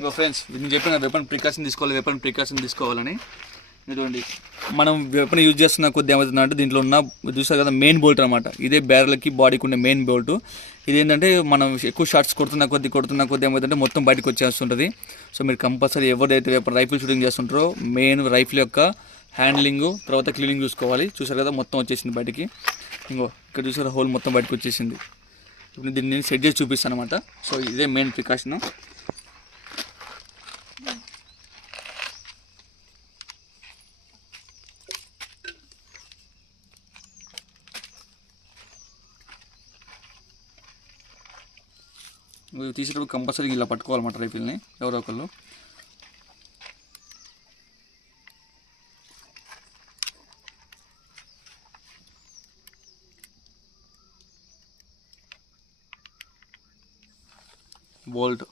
ఇంకో ఫ్రెండ్స్ నేను చెప్పిన వెపన్ ప్రికాషన్ తీసుకోవాలని. ఇటువంటి మనం వెపన్ యూజ్ చేస్తున్న కొద్ది ఏమవుతుందంటే దీంట్లో ఉన్న చూసారు కదా మెయిన్ బోల్ట్ అనమాట. ఇదే బ్యారెల్కి బాడీకి ఉండే మెయిన్ బోల్ట్. ఇది ఏంటంటే మనం ఎక్కువ షాట్స్ కొడుతున్న కొద్ది ఏమవుతుందంటే మొత్తం బయటకు వచ్చేస్తుంటుంది. సో మీరు కంపల్సరీ ఎవరైతే రైఫిల్ షూటింగ్ చేస్తుంటారో మెయిన్ రైఫిల్ యొక్క హ్యాండ్లింగ్ తర్వాత క్లీనింగ్ చూసుకోవాలి. చూసారు కదా మొత్తం వచ్చేసింది బయటికి. ఇంకో ఇక్కడ చూసారా హోల్ మొత్తం బయటకు వచ్చేసింది. ఇప్పుడు దీన్ని నేను సెట్ చేసి చూపిస్తాను అనమాట. సో ఇదే మెయిన్ ప్రికాషన్. తీసేటప్పుడు కంపల్సరీ ఇలా పట్టుకోవాలన్నమాట రైఫిల్ని ఎవరో ఒకళ్ళు. బోల్ట్